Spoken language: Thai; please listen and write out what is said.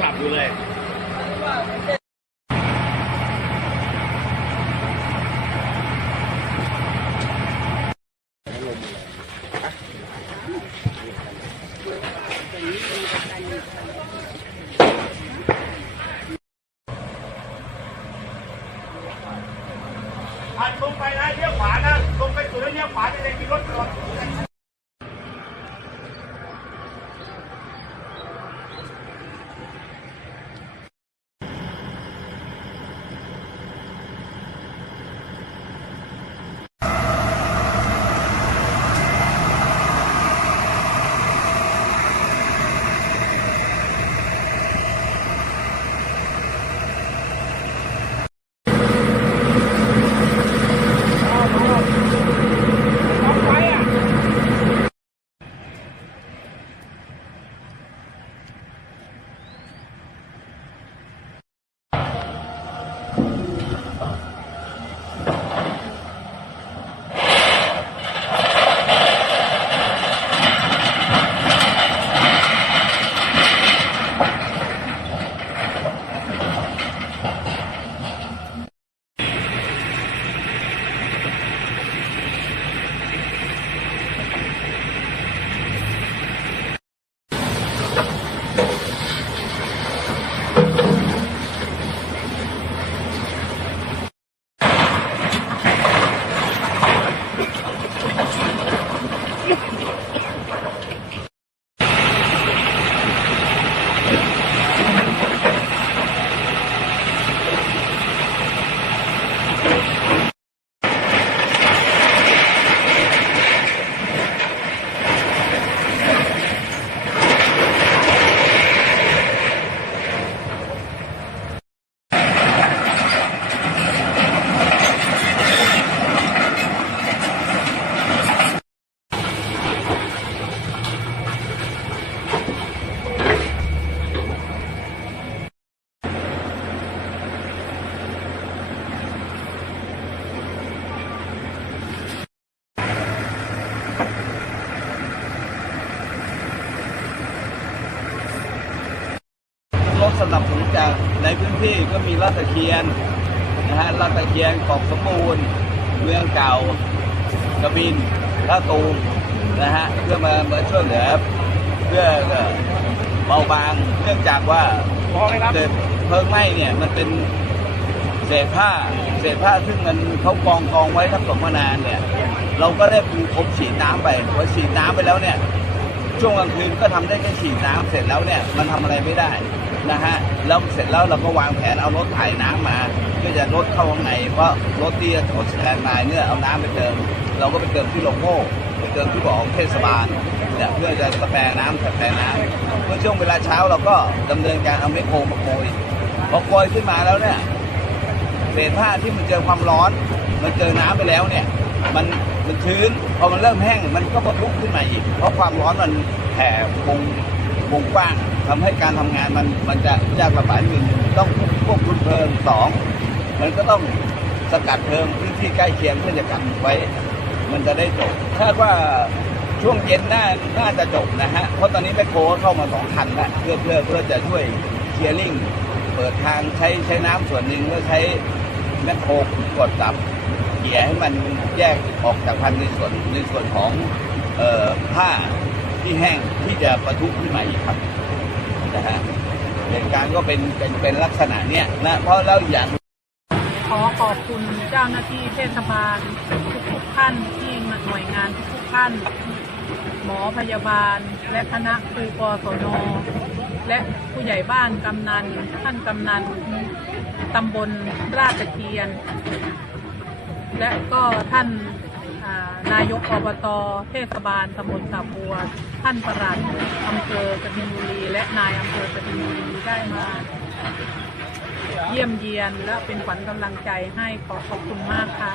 หลับอยู่เลย รถสนับสนุนจากในพื้นที่ก็มีลาดตะเคียนนะฮะลาดตะเคียนกอกสมบูรณ์เมืองเก่ากระบินท่าตูมนะฮะเพื่อมามาช่วยเหลือเพื่อเบาบางเนื่องจากว่าเกิดเพลิงไหม้เนี่ยมันเป็นเศษผ้าเศษผ้าซึ่งมันเขากองกองไว้ทับถมมานานเนี่ยเราก็ได้ปูพรมฉีดน้ำไปพอฉีดน้ำไปแล้วเนี่ยช่วงกลางคืนก็ทำได้แค่ฉีดน้ำเสร็จแล้วเนี่ยมันทำอะไรไม่ได้ นะฮะแล้วเสร็จแล้วเราก็วางแผนเอารถถ่ายน้ำมาเพื่อจะรถเข้าข้างในเพราะรถที่จะถดสแตนบายเนี่ยเอาน้ำไปเติม เราก็ไปเติมที่โลโก้ไปเติมที่บ่อของเทศบาลเนี่ยเพื่อจะสแปรน้ำสแปรน้ำเมื่อช่วงเวลาเช้าเราก็ดำเนินการเอาไมโครมาโกยพอโกยขึ้นมาแล้วเนี่ยเศษผ้าที่มันเจอความร้อน มันเจอน้ำไปแล้วเนี่ยมันมันชื้นพอมันเริ่มแห้งมันก็ปะทุขึ้นมาอีก เพราะความร้อนมันแผ่วงวงกว้าง ทำให้การทำงานมันมันจะยากลำบากหนึ่งต้องควบคุมเพลิงสองมันก็ต้องสกัดเพลิงพื้นที่ใกล้เคียงเพื่อจะกันไว้ มันจะได้จบคาดว่าช่วงเย็นน่าน่าจะจบนะฮะ เพราะตอนนี้แมคโครเข้ามาสองคันแล้วเพื่อเพื่อเพื่อจะช่วยเคลียร์ลิงเปิดทางใช้ใช้น้ำส่วนหนึ่งแล้วใช้แมคโครกดจับเกี่ยให้มันแยกออกจากพันในส่วนในส่วนของเอ่อผ้าที่แห้งที่จะประทุขึ้นมาอีกครับ นะฮะเหตุการณ์ก็เป็นเป็นเป็นลักษณะเนี้ยนะเพราะแล้วอย่างขอขอบคุณเจ้าหน้าที่เทศบาลทุกๆท่านที่มาหน่วยงานทุกๆท่าน หมอพยาบาล และคณะครูกศนและผู้ใหญ่บ้านกำนันท่านกำนันตำบลราชตะเคียน และก็ท่าน นายกอบตเทศบาลตำบลสาบัว ท่านประหลัดอำเภอกบินบุรี และนายอำเภอกบินบุรีได้มา เยี่ยมเยียนและเป็นขวัญกำลังใจให้ขอขอบคุณมากค่ะ